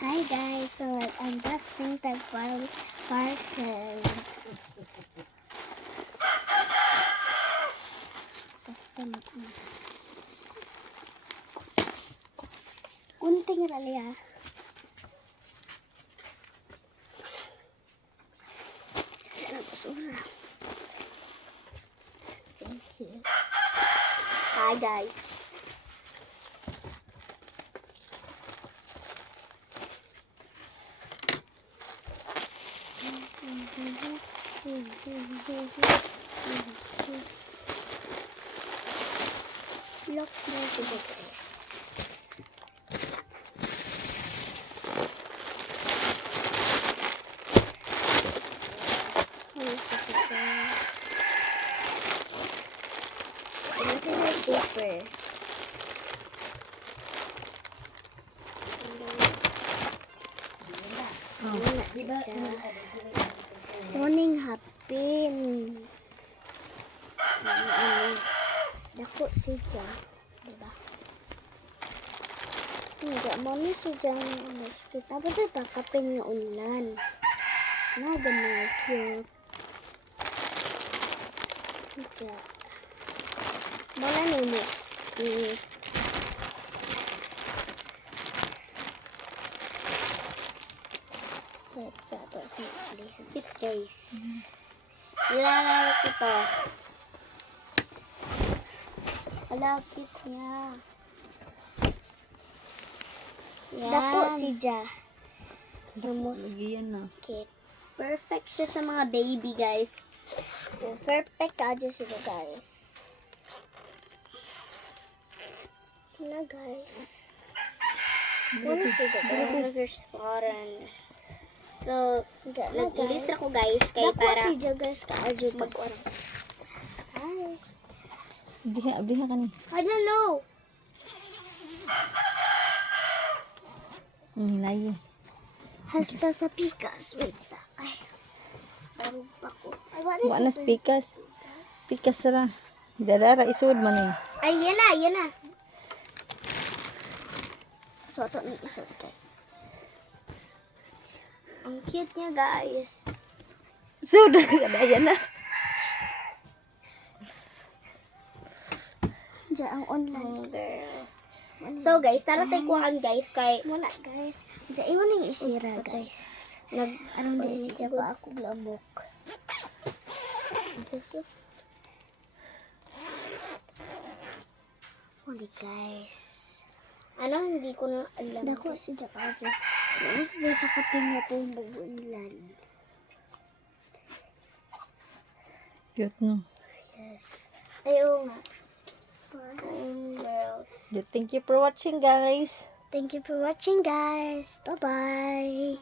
Hi guys, so unboxing tag parcel. Kunting rali ah. Sana basura. Thank you. Hi guys. Look mo sila guys. This is a zipper. Morning hapin. Dako si Jan, diba? Hindi mo ni si Jan kita ba ito takapin nga ulan. Nada mga cute. Diya. Mula ni Miski. Sa ito simple. Fit guys. Nilalawak ito. Wala, cute niya. Yan. Dako si Ja. Lagiyan na. Cute. Perfect siya sa mga baby guys. Perfect adyo sila guys. Na guys. Ano siya guys? So, nag-ilistra ko guys kay para si guys kaadyo magwas. Hi. Biha ka ni. I don't know. Layo. Hasta sa pikas. Wait sa. Ay. Parang bako. Ay, Wala na pikas. Pikas ra. Dadara isud man eh. Ay, yan na, yan na. So, ito ng isod kay. Ang cute niya, guys. Sud, ayan na. Diyan ang online. Girl. So, guys, tara tayo kuhaan, guys, kay... Wala, guys. Diyan, iwan yung isira, guys. Anong di isira pa ako lamok. Huli, guys. Ano, hindi ko na alam. Dako si Jakajo. Ano sila pakapinga po yung bagulan. Cute no. Yes. Ayaw nga. Girl. Thank you for watching guys. Thank you for watching, guys. Bye-bye.